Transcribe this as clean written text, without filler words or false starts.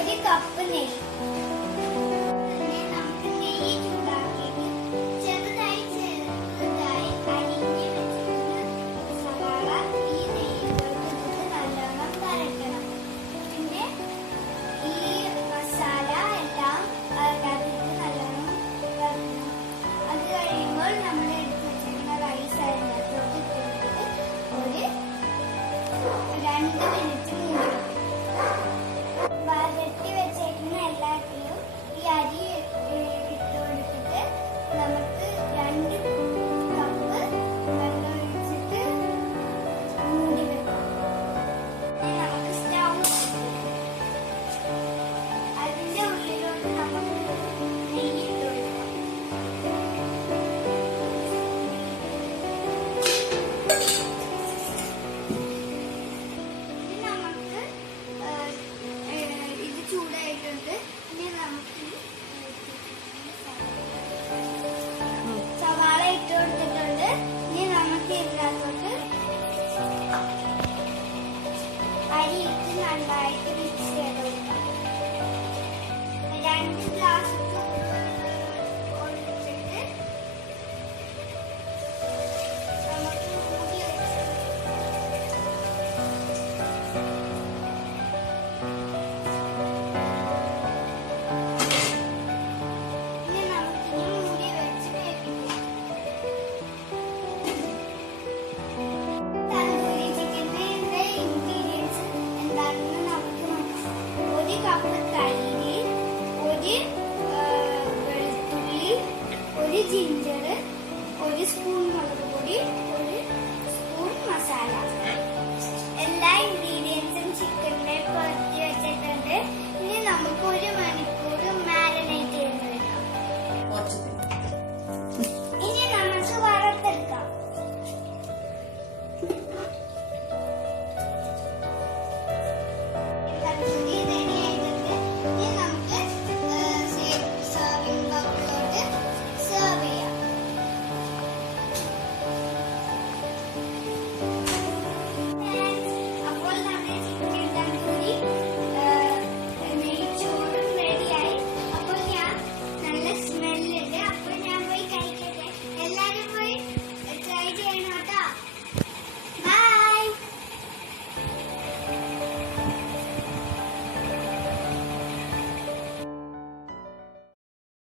1 cup നെയ്യ്. നമുക്ക് നെയ്യ് ചൂടാക്കിയിട്ട് ചെറുതായി അരിഞ്ഞ് വെച്ചിരുന്ന സവാള ഈ നെയ്യിലോട്ട് നല്ലോണം വരട്ടണം. പിന്നെ ഈ മസാല എല്ലാം അതിനകത്ത് നല്ലോണം വരട്ടണം. അത് കഴിയുമ്പോൾ നമ്മൾ എടുത്ത് വെച്ചിരുന്ന റൈസ് അതിനകത്തോട്ട് ഇട്ടിട്ട് ഒരു 2 മിനിറ്റ് മൂടി വെക്കണം. വരട്ടി വെച്ചേക്കുന്ന എല്ലാത്തിലും ഈ അരി